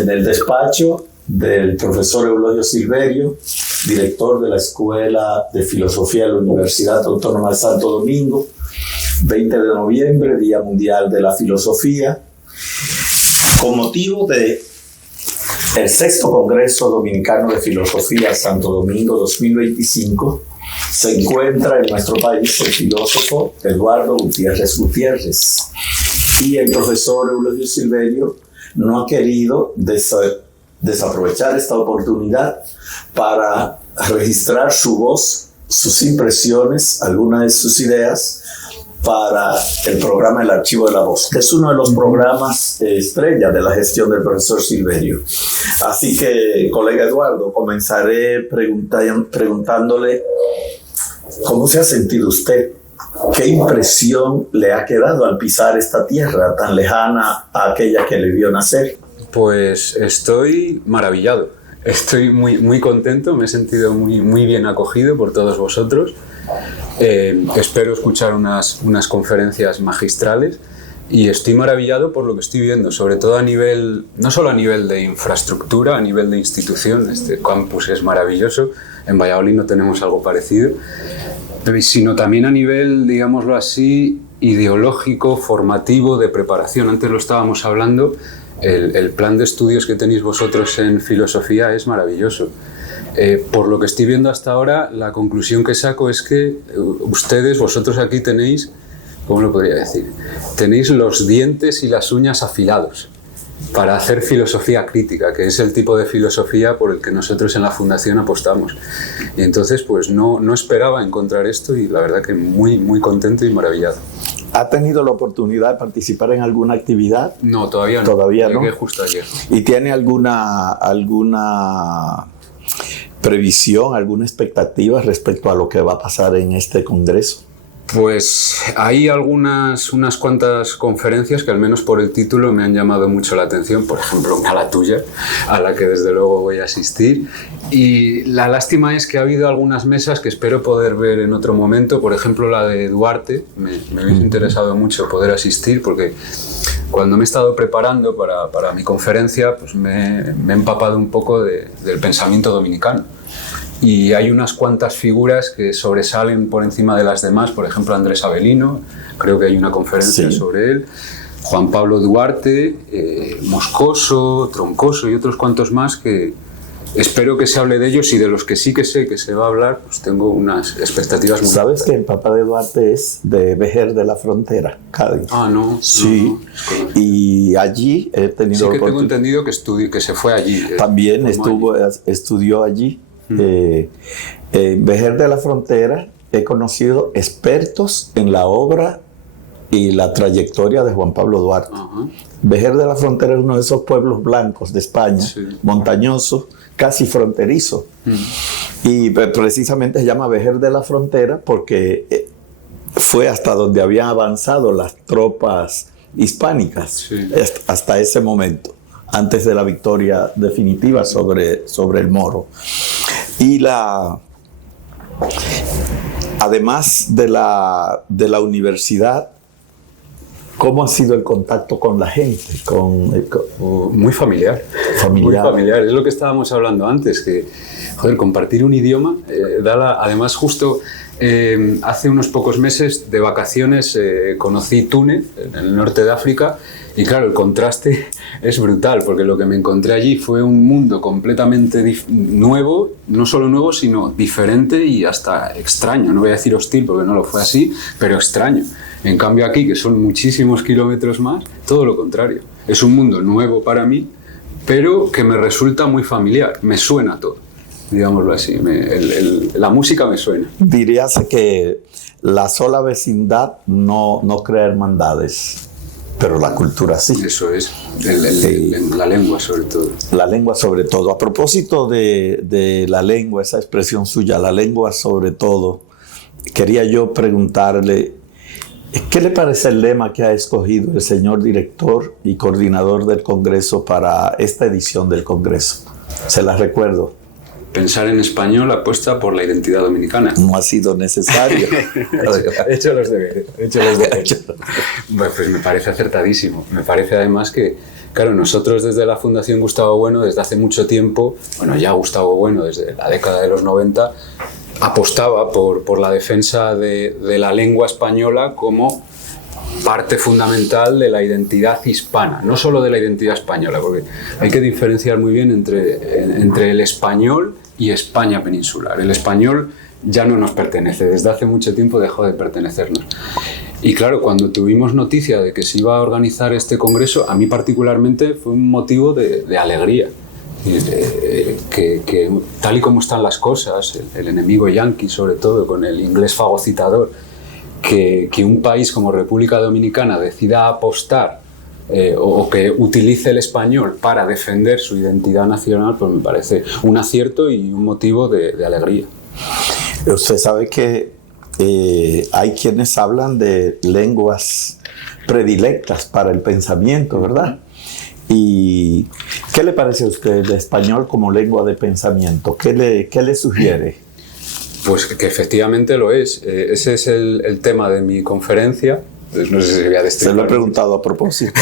en el despacho del profesor Eulogio Silverio, director de la Escuela de Filosofía de la Universidad Autónoma de Santo Domingo, 20 de noviembre, Día Mundial de la Filosofía, con motivo de el 6º Congreso Dominicano de Filosofía Santo Domingo 2025, se encuentra en nuestro país el filósofo Eduardo Gutiérrez Gutiérrez. Y el profesor Eulogio Silverio no ha querido desaprovechar esta oportunidad para registrar su voz, sus impresiones, algunas de sus ideas para el programa El Archivo de la Voz, que es uno de los programas estrella de la gestión del profesor Silverio. Así que, colega Eduardo, comenzaré preguntándole ¿cómo se ha sentido usted? ¿Qué impresión le ha quedado al pisar esta tierra tan lejana a aquella que le vio nacer? Pues estoy maravillado, estoy muy contento, me he sentido muy bien acogido por todos vosotros. Espero escuchar unas conferencias magistrales y estoy maravillado por lo que estoy viendo, sobre todo a nivel, no solo a nivel de infraestructura, a nivel de institución. Este campus es maravilloso, en Valladolid no tenemos algo parecido, sino también a nivel, digámoslo así, ideológico, formativo, de preparación. Antes lo estábamos hablando, el plan de estudios que tenéis vosotros en filosofía es maravilloso. Por lo que estoy viendo hasta ahora, la conclusión que saco es que vosotros aquí tenéis, ¿cómo lo podría decir? Tenéis los dientes y las uñas afilados para hacer filosofía crítica, que es el tipo de filosofía por el que nosotros en la Fundación apostamos. Y entonces, pues no esperaba encontrar esto y la verdad que muy contento y maravillado. ¿Ha tenido la oportunidad de participar en alguna actividad? No, todavía no. Todavía no. Llegué justo ayer. ¿Y tiene alguna previsión, alguna expectativa respecto a lo que va a pasar en este congreso? Pues hay unas cuantas conferencias que al menos por el título me han llamado mucho la atención, por ejemplo una la tuya, a la que desde luego voy a asistir, y la lástima es que ha habido algunas mesas que espero poder ver en otro momento, por ejemplo la de Duarte, me hubiese interesado mucho poder asistir porque cuando me he estado preparando para mi conferencia pues me he empapado un poco del pensamiento dominicano. Y hay unas cuantas figuras que sobresalen por encima de las demás, por ejemplo Andrés Avelino, creo que hay una conferencia sobre él, Juan Pablo Duarte, Moscoso, Troncoso y otros cuantos más que espero que se hable de ellos, y de los que sí que sé que se va a hablar, pues tengo unas expectativas muy ¿Sabes que el papá de Duarte es de Vejer de la Frontera, Cádiz? Ah, no. Sí, no. Y allí he tenido... Sí que tengo entendido que se fue allí. También estudió allí. En Vejer de la Frontera he conocido expertos en la obra y la trayectoria de Juan Pablo Duarte. Vejer de la Frontera es uno de esos pueblos blancos de España, montañoso, casi fronterizo. Y precisamente se llama Vejer de la Frontera porque fue hasta donde habían avanzado las tropas hispánicas, hasta ese momento, antes de la victoria definitiva sobre el Moro. Y además de la universidad, ¿cómo ha sido el contacto con la gente? Muy familiar. Muy familiar. Es lo que estábamos hablando antes, que compartir un idioma además justo hace unos pocos meses de vacaciones conocí Túnez, en el norte de África, y claro, el contraste es brutal, porque lo que me encontré allí fue un mundo completamente nuevo, no solo nuevo, sino diferente y hasta extraño. No voy a decir hostil, porque no lo fue así, pero extraño. En cambio aquí, que son muchísimos kilómetros más, todo lo contrario. Es un mundo nuevo para mí, pero que me resulta muy familiar, me suena todo, digámoslo así. La música me suena. Dirías que la sola vecindad no crea hermandades, pero la cultura sí. Eso es, la lengua sobre todo. La lengua sobre todo. A propósito de la lengua, esa expresión suya, la lengua sobre todo, quería yo preguntarle, ¿qué le parece el lema que ha escogido el señor director y coordinador del Congreso para esta edición del Congreso? Se la recuerdo. Pensar en español apuesta por la identidad dominicana. No ha sido necesario. He hecho los deberes. Bueno, pues me parece acertadísimo. Me parece además que Claro, nosotros desde la Fundación Gustavo Bueno, desde hace mucho tiempo, bueno, ya Gustavo Bueno desde la década de los 90, apostaba por la defensa de la lengua española como parte fundamental de la identidad hispana, no solo de la identidad española, porque hay que diferenciar muy bien entre el español y España peninsular. El español ya no nos pertenece, desde hace mucho tiempo dejó de pertenecernos. Y claro, cuando tuvimos noticia de que se iba a organizar este congreso, a mí particularmente fue un motivo de alegría. Que tal y como están las cosas, el enemigo yanqui sobre todo, con el inglés fagocitador, que un país como República Dominicana decida apostar o que utilice el español para defender su identidad nacional, pues me parece un acierto y un motivo de alegría. Usted sabe que hay quienes hablan de lenguas predilectas para el pensamiento, ¿verdad? ¿Y qué le parece a usted el español como lengua de pensamiento? ¿Qué le sugiere? Pues que efectivamente lo es. Ese es el tema de mi conferencia. No sé si voy a destripar. Se lo he preguntado a propósito.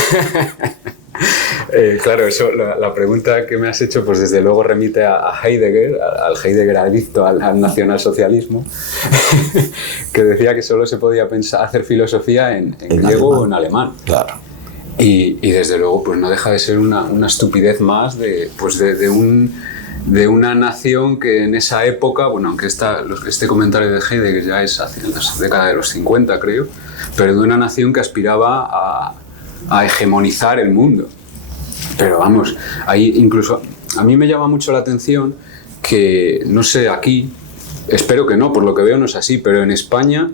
Claro, eso, la pregunta que me has hecho, pues desde luego remite a Heidegger, al Heidegger adicto al nacionalsocialismo, que decía que solo se podía hacer filosofía en griego o en alemán. Claro. Y desde luego pues no deja de ser una estupidez más de una nación que en esa época, bueno, aunque este comentario de Heidegger ya es hacia la década de los 50, creo, pero de una nación que aspiraba a hegemonizar el mundo. Pero vamos, ahí incluso a mí me llama mucho la atención que, no sé, aquí, espero que no, por lo que veo no es así, pero en España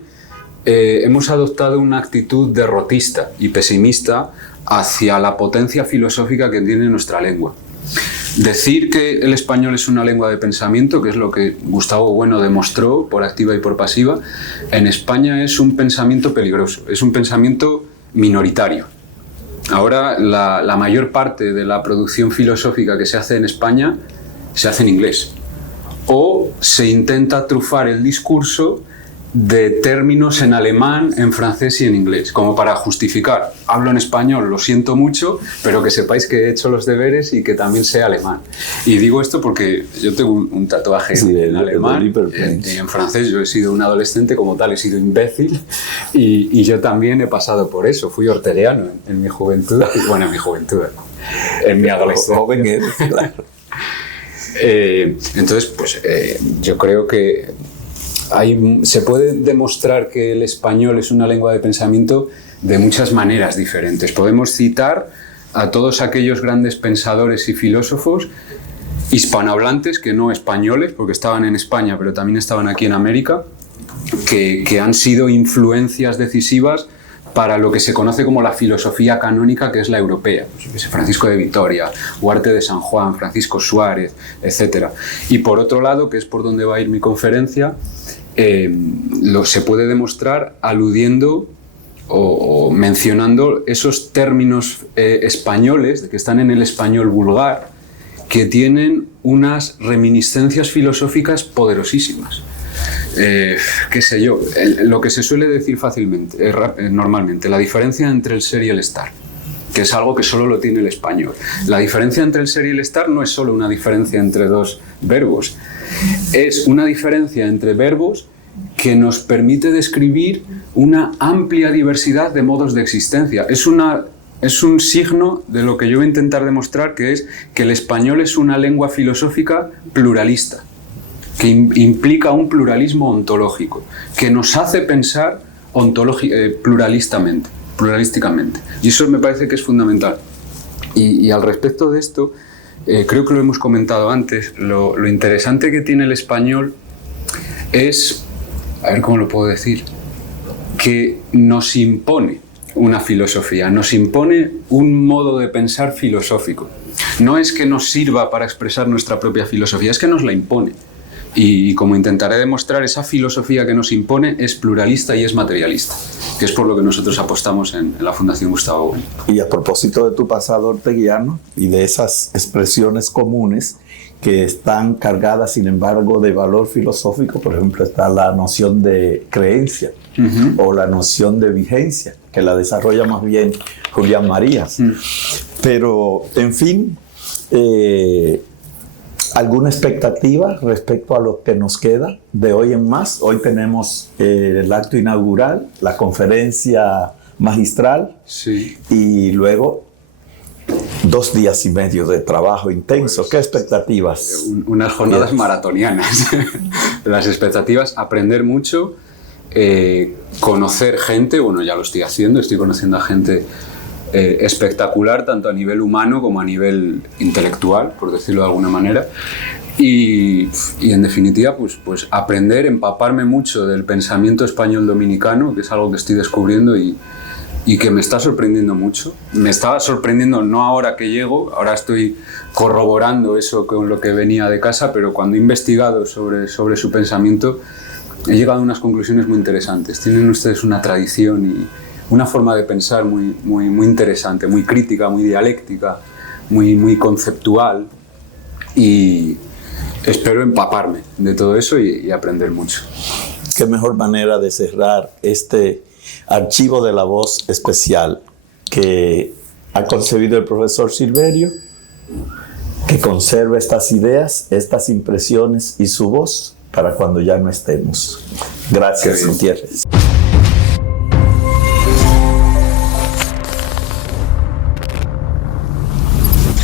hemos adoptado una actitud derrotista y pesimista hacia la potencia filosófica que tiene nuestra lengua. Decir que el español es una lengua de pensamiento, que es lo que Gustavo Bueno demostró por activa y por pasiva, en España es un pensamiento peligroso, es un pensamiento minoritario. Ahora la mayor parte de la producción filosófica que se hace en España se hace en inglés. O se intenta trufar el discurso de términos en alemán, en francés y en inglés, como para justificar, hablo en español, lo siento mucho, pero que sepáis que he hecho los deberes y que también sé alemán. Y digo esto porque yo tengo un tatuaje en alemán y en francés. Yo he sido un adolescente, como tal, he sido imbécil y yo también he pasado por eso. Fui orteguiano en mi juventud, bueno, en mi juventud, en mi adolescencia. Joven eres, claro. Entonces, pues yo creo que se puede demostrar que el español es una lengua de pensamiento de muchas maneras diferentes. Podemos citar a todos aquellos grandes pensadores y filósofos hispanohablantes, que no españoles, porque estaban en España, pero también estaban aquí en América, que han sido influencias decisivas para lo que se conoce como la filosofía canónica, que es la europea. Pues Francisco de Vitoria, Huarte de San Juan, Francisco Suárez, etc. Y por otro lado, que es por donde va a ir mi conferencia, se puede demostrar aludiendo o mencionando esos términos españoles que están en el español vulgar, que tienen unas reminiscencias filosóficas poderosísimas. Qué sé yo, lo que se suele decir fácilmente, normalmente, la diferencia entre el ser y el estar, que es algo que solo lo tiene el español. La diferencia entre el ser y el estar no es solo una diferencia entre dos verbos, es una diferencia entre verbos que nos permite describir una amplia diversidad de modos de existencia. Es un signo de lo que yo voy a intentar demostrar, que es que el español es una lengua filosófica pluralista, que implica un pluralismo ontológico, que nos hace pensar pluralísticamente. Y eso me parece que es fundamental. Y al respecto de esto, creo que lo hemos comentado antes, lo interesante que tiene el español es, a ver cómo lo puedo decir, que nos impone una filosofía, nos impone un modo de pensar filosófico. No es que nos sirva para expresar nuestra propia filosofía, es que nos la impone. Y como intentaré demostrar, esa filosofía que nos impone es pluralista y es materialista, que es por lo que nosotros apostamos en la Fundación Gustavo Bueno. Y a propósito de tu pasado orteguiano y de esas expresiones comunes que están cargadas, sin embargo, de valor filosófico, por ejemplo, está la noción de creencia. o la noción de vigencia, que la desarrolla más bien Julián Marías. Pero, en fin, ¿alguna expectativa respecto a lo que nos queda de hoy en más? Hoy tenemos el acto inaugural, la conferencia magistral, Sí. y luego 2 días y medio de trabajo intenso. ¿Qué expectativas? Unas jornadas maratonianas. Las expectativas, aprender mucho, conocer gente, bueno, ya lo estoy haciendo, estoy conociendo a gente espectacular, tanto a nivel humano como a nivel intelectual, por decirlo de alguna manera. Y en definitiva, pues aprender, empaparme mucho del pensamiento español dominicano, que es algo que estoy descubriendo y que me está sorprendiendo mucho. Me estaba sorprendiendo no ahora que llego, ahora estoy corroborando eso con lo que venía de casa, pero cuando he investigado sobre su pensamiento he llegado a unas conclusiones muy interesantes. Tienen ustedes una tradición y una forma de pensar muy interesante, muy crítica, muy dialéctica, muy conceptual, y espero empaparme de todo eso y aprender mucho. ¿Qué mejor manera de cerrar este archivo de la voz especial que ha concebido el profesor Silverio, que conserve estas ideas, estas impresiones y su voz para cuando ya no estemos? Gracias, Gutiérrez.